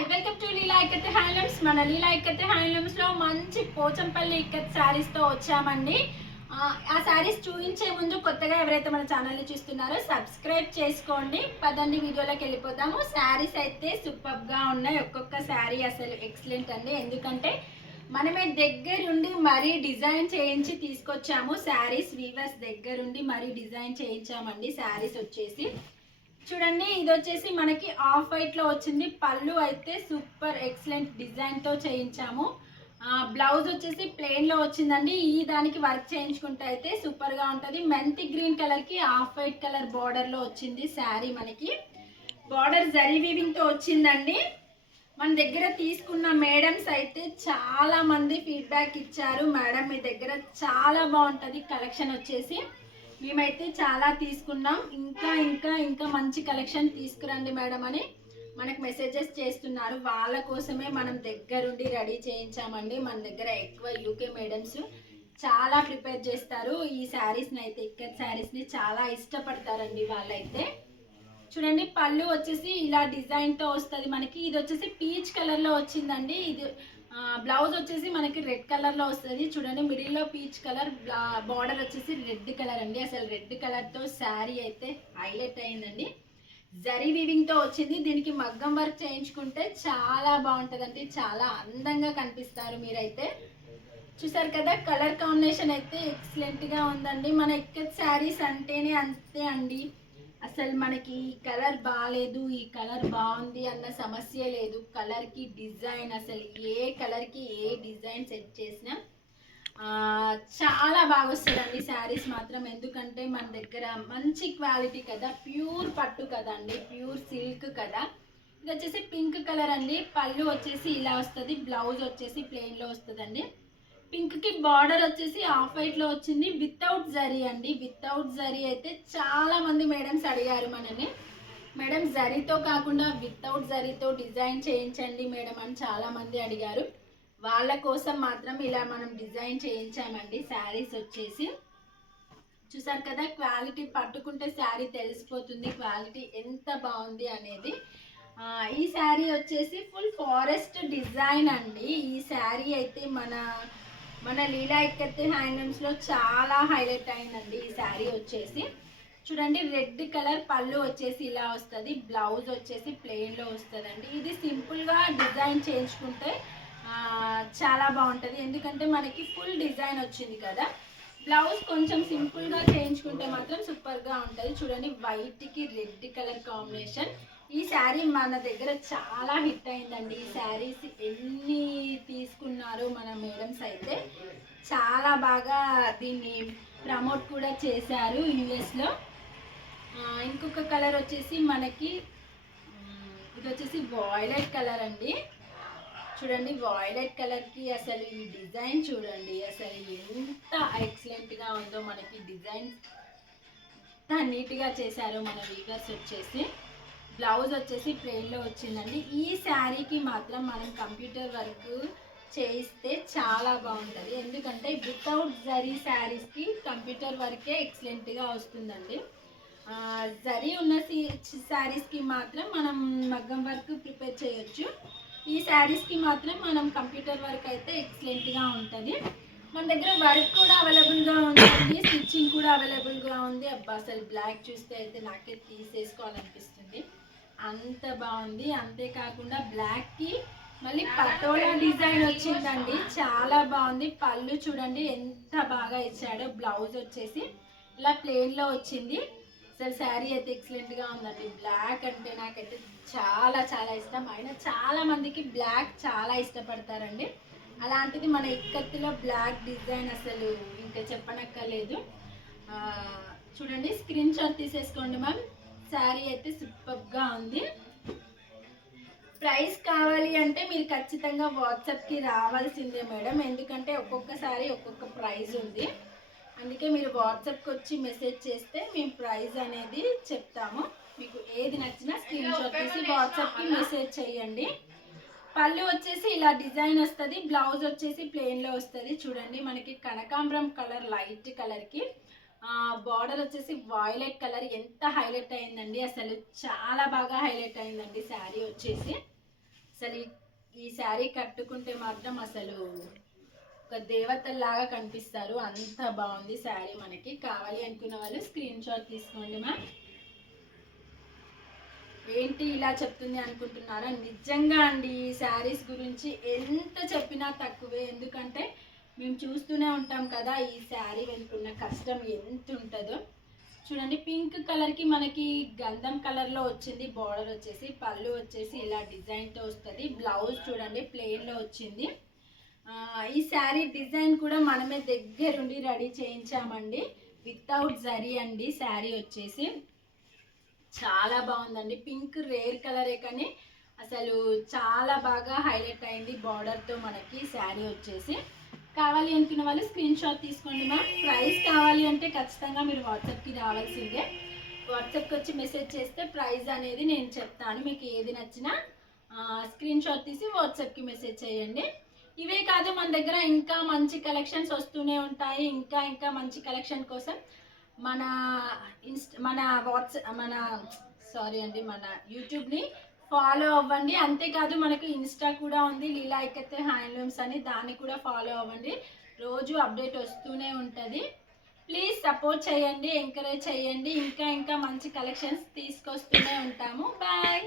Hi welcome to Leela ikat handlooms. మన లీలా ikat handlooms లో మంచి పోచంపల్లి ఇక్కత్ శారీస్ తో వచ్చామండి. ఆ శారీస్ చూపించే ముందు కొత్తగా ఎవరైతే మన ఛానల్ని చూస్తున్నారో సబ్స్క్రైబ్ చేసుకోండి. పదండి వీడియోలోకి వెళ్ళిపోతాము. శారీస్ అయితే సూపర్ గా ఉన్నాయి. ఒక్కొక్క శారీ అసలు ఎక్సలెంట్ అండి. ఎందుకంటే మనమే దగ్గరుండి మరీ డిజైన్ చేయించి తీసుకొచ్చాము. శారీస్ వీవర్స్ దగ్గరుండి మరీ డిజైన్ చేయించామండి. శారీస్ వచ్చేసి చూడండి, ఇది వచ్చేసి మనకి ఆఫ్ వైట్ లో వచ్చింది. పళ్ళు అయితే సూపర్ ఎక్సలెంట్ డిజైన్ తో చేయించాము. బ్లౌజ్ వచ్చేసి ప్లెయిన్ లో వచ్చిందండి. ఈ దానికి వర్క్ చేయించుకుంటే అయితే సూపర్ గా ఉంటది. మెంతి గ్రీన్ కలర్ కి ఆఫ్ వైట్ కలర్ బార్డర్ లో వచ్చింది శారీ. మనకి బార్డర్ జరీ వీవింగ్ తో వచ్చిందండి. మన దగ్గర తీసుకున్న మేడమ్స్ అయితే చాలా మంది ఫీడ్బ్యాక్ ఇచ్చారు. మేడం మీ దగ్గర చాలా బాగుంటది కలెక్షన్ వచ్చేసి, మేమైతే చాలా తీసుకున్నాం, ఇంకా ఇంకా ఇంకా మంచి కలెక్షన్ తీసుకురండి మేడం అని మనకు మెసేజెస్ చేస్తున్నారు. వాళ్ళ కోసమే మనం దగ్గరుండి రెడీ చేయించామండి. మన దగ్గర ఎక్కువ యూకే మేడమ్స్ చాలా ప్రిపేర్ చేస్తారు. ఈ శారీస్ని అయితే ఇక్కడ శారీస్ని చాలా ఇష్టపడతారండి వాళ్ళైతే. చూడండి, పళ్ళు వచ్చేసి ఇలా డిజైన్తో వస్తుంది మనకి. ఇది వచ్చేసి పీచ్ కలర్లో వచ్చిందండి. ఇది బ్లౌజ్ వచ్చేసి మనకి రెడ్ కలర్లో వస్తుంది. చూడండి, మిడిల్లో పీచ్ కలర్, బార్డర్ వచ్చేసి రెడ్ కలర్ అండి. అసలు రెడ్ కలర్తో శారీ అయితే హైలైట్ అయిందండి. జరీ వీవింగ్తో వచ్చింది. దీనికి మగ్గం వర్క్ చేయించుకుంటే చాలా బాగుంటుందండి. చాలా అందంగా కనిపిస్తారు మీరైతే. చూసారు కదా, కలర్ కాంబినేషన్ అయితే ఎక్సలెంట్గా ఉందండి. మన ఇక్కత్ శారీస్ అంటేనే అంతే అండి. అసలు మనకి ఈ కలర్ బాగాలేదు, ఈ కలర్ బాగుంది అన్న సమస్య లేదు. కలర్కి డిజైన్, అసలు ఏ కలర్కి ఏ డిజైన్ సెట్ చేసినా చాలా బాగా వస్తుందండి శారీస్ మాత్రం. ఎందుకంటే మన దగ్గర మంచి క్వాలిటీ కదా, ప్యూర్ పట్టు కదండి, ప్యూర్ సిల్క్ కదా. ఇది వచ్చేసి పింక్ కలర్ అండి. పళ్ళు వచ్చేసి ఇలా వస్తుంది. బ్లౌజ్ వచ్చేసి ప్లెయిన్లో వస్తుందండి. పింక్ కి బార్డర్ వచ్చేసి ఆఫ్ వైట్ లో వచ్చింది. వితౌట్ జరీ అండి. వితౌట్ జరీ అయితే చాలా మంది మేడమ్స్ అడిగారు మనని, మేడం జరీతో కాకుండా వితౌట్ జరీతో డిజైన్ చేయించండి మేడం అని చాలా మంది అడిగారు. వాళ్ళ కోసం మాత్రం ఇలా మనం డిజైన్ చేయించామండి. శారీస్ వచ్చేసి చూసారు కదా, క్వాలిటీ పట్టుకుంటే శారీ తెలిసిపోతుంది క్వాలిటీ ఎంత బాగుంది అనేది. ఈ శారీ వచ్చేసి ఫుల్ ఫారెస్ట్ డిజైన్ అండి. ఈ శారీ అయితే మన లీలా ఇక్కత్ హ్యాండ్లూమ్స్లో చాలా హైలైట్ అయిందండి. ఈ శారీ వచ్చేసి చూడండి, రెడ్ కలర్ పళ్ళు వచ్చేసి ఇలా వస్తుంది. బ్లౌజ్ వచ్చేసి ప్లెయిన్లో వస్తుందండి. ఇది సింపుల్గా డిజైన్ చేయించుకుంటే చాలా బాగుంటుంది. ఎందుకంటే మనకి ఫుల్ డిజైన్ వచ్చింది కదా. బ్లౌజ్ కొంచెం సింపుల్గా చేయించుకుంటే మాత్రం సూపర్గా ఉంటుంది. చూడండి, వైట్కి రెడ్ కలర్ కాంబినేషన్. ఈ శారీ మన దగ్గర చాలా హిట్ అయిందండి. ఈ శారీస్ ఎన్ని తీసుకున్నారు మన మేడమ్స్ అయితే, చాలా బాగా దీన్ని ప్రమోట్ కూడా చేశారు యూఎస్లో. ఇంకొక కలర్ వచ్చేసి మనకి ఇది వచ్చేసి వాయిలెట్ కలర్ అండి. చూడండి, వాయిలెట్ కలర్కి అసలు ఈ డిజైన్ చూడండి, అసలు ఎంత ఎక్సలెంట్గా ఉందో. మనకి డిజైన్ ఎంత నీట్గా చేశారో మన వీవర్స్ వచ్చేసి. బ్లౌజ్ వచ్చేసి ప్లెయిన్లో వచ్చిందండి. ఈ శారీకి మాత్రం మనం కంప్యూటర్ వర్క్ చేయిస్తే చాలా బాగుంటుంది. ఎందుకంటే వితౌట్ జరీ శారీస్కి కంప్యూటర్ వర్కే ఎక్సలెంట్గా వస్తుందండి. జరీ ఉన్న శారీస్కి మాత్రం మనం మగ్గం వర్క్ ప్రిపేర్ చేయొచ్చు. ఈ శారీస్కి మాత్రం మనం కంప్యూటర్ వర్క్ అయితే ఎక్సలెంట్గా ఉంటుంది. మన దగ్గర వర్క్ కూడా అవైలబుల్గా ఉందండి, స్టిచ్చింగ్ కూడా అవైలబుల్గా ఉంది. అబ్బా, అసలు బ్లాక్ చూస్తే అయితే నాకే తీసేసుకోవాలనిపిస్తుంది, అంత బాగుంది. అంతేకాకుండా బ్లాక్కి మళ్ళీ పటోలా డిజైన్ వచ్చిందండి, చాలా బాగుంది. పళ్ళు చూడండి ఎంత బాగా ఇచ్చాడో. బ్లౌజ్ వచ్చేసి ఇలా ప్లెయిన్లో వచ్చింది. అసలు శారీ అయితే ఎక్సలెంట్గా ఉందండి. బ్లాక్ అంటే నాకైతే చాలా చాలా ఇష్టం. అయినా చాలా మందికి బ్లాక్ చాలా ఇష్టపడతారండి. అలాంటిది మన ఇక్కత్తులో బ్లాక్ డిజైన్ అసలు ఇంకా చెప్పనక్కర్లేదు. చూడండి, స్క్రీన్ షాట్ తీసేసుకోండి మ్యామ్. శారీ అయితే సూపర్గా ఉంది. ప్రైస్ కావాలి అంటే మీరు ఖచ్చితంగా వాట్సాప్కి రావాల్సిందే మేడం. ఎందుకంటే ఒక్కొక్కసారి ఒక్కొక్క ప్రైస్ ఉంది. అందుకే మీరు వాట్సాప్కి వచ్చి మెసేజ్ చేస్తే మేము ప్రైస్ అనేది చెప్తాము. మీకు ఏది నచ్చినా స్క్రీన్ షాట్ తీసి వాట్సాప్కి మెసేజ్ చేయండి. పళ్ళు వచ్చేసి ఇలా డిజైన్ వస్తుంది. బ్లౌజ్ వచ్చేసి ప్లెయిన్లో వస్తుంది. చూడండి, మనకి కనకాంబరం కలర్ లైట్ కలర్కి బార్డర్ వచ్చేసి వాయిలెట్ కలర్ ఎంత హైలైట్ అయిందండి. అసలు చాలా బాగా హైలైట్ అయిందండి శారీ వచ్చేసి. అసలు ఈ శారీ కట్టుకుంటే మాత్రం అసలు ఒక దేవతల్లాగా కనిపిస్తారు. అంత బాగుంది శారీ. మనకి కావాలి అనుకున్న వాళ్ళు స్క్రీన్ షాట్ తీసుకోండి మా. ఏంటి ఇలా చెప్తుంది అనుకుంటున్నారా? నిజంగా అండి, ఈ శారీస్ గురించి ఎంత చెప్పినా తక్కువే. ఎందుకంటే మేము చూస్తూనే ఉంటాం కదా ఈ శారీ వెనుకున్న కష్టం ఎంత ఉంటుందో. చూడండి, పింక్ కలర్కి మనకి గంధం కలర్లో వచ్చింది. బార్డర్ వచ్చేసి పళ్ళు వచ్చేసి ఇలా డిజైన్తో వస్తుంది. బ్లౌజ్ చూడండి ప్లెయిన్లో వచ్చింది. ఈ శారీ డిజైన్ కూడా మనమే దగ్గరుండి రెడీ చేయించామండి, వితౌట్ జరీ అండి. శారీ వచ్చేసి చాలా బాగుందండి. పింక్ రేర్ కలరే కానీ అసలు చాలా బాగా హైలైట్ అయింది బార్డర్తో మనకి శారీ వచ్చేసి. కావాలి అనుకున్న వాళ్ళు స్క్రీన్ షాట్ తీసుకోండి మా. ప్రైస్ కావాలి అంటే ఖచ్చితంగా మీరు వాట్సాప్కి రావాల్సిందే. వాట్సాప్కి వచ్చి మెసేజ్ చేస్తే ప్రైస్ అనేది నేను చెప్తాను. మీకు ఏది నచ్చినా స్క్రీన్ షాట్ తీసి వాట్సాప్కి మెసేజ్ చేయండి. ఇవే కాదు, మన దగ్గర ఇంకా మంచి కలెక్షన్స్ వస్తూనే ఉంటాయి. ఇంకా మంచి కలెక్షన్ కోసం మన మన యూట్యూబ్ని ఫాలో అవ్వండి. అంతేకాదు మనకు ఇన్స్టా కూడా ఉంది, లీలా ఇక్కతే హ్యాండ్లూమ్స్ అని. దాన్ని కూడా ఫాలో అవ్వండి. రోజు అప్డేట్ వస్తూనే ఉంటుంది. ప్లీజ్ సపోర్ట్ చేయండి, ఎంకరేజ్ చేయండి. ఇంకా మంచి కలెక్షన్స్ తీసుకొస్తూనే ఉంటాము. బాయ్.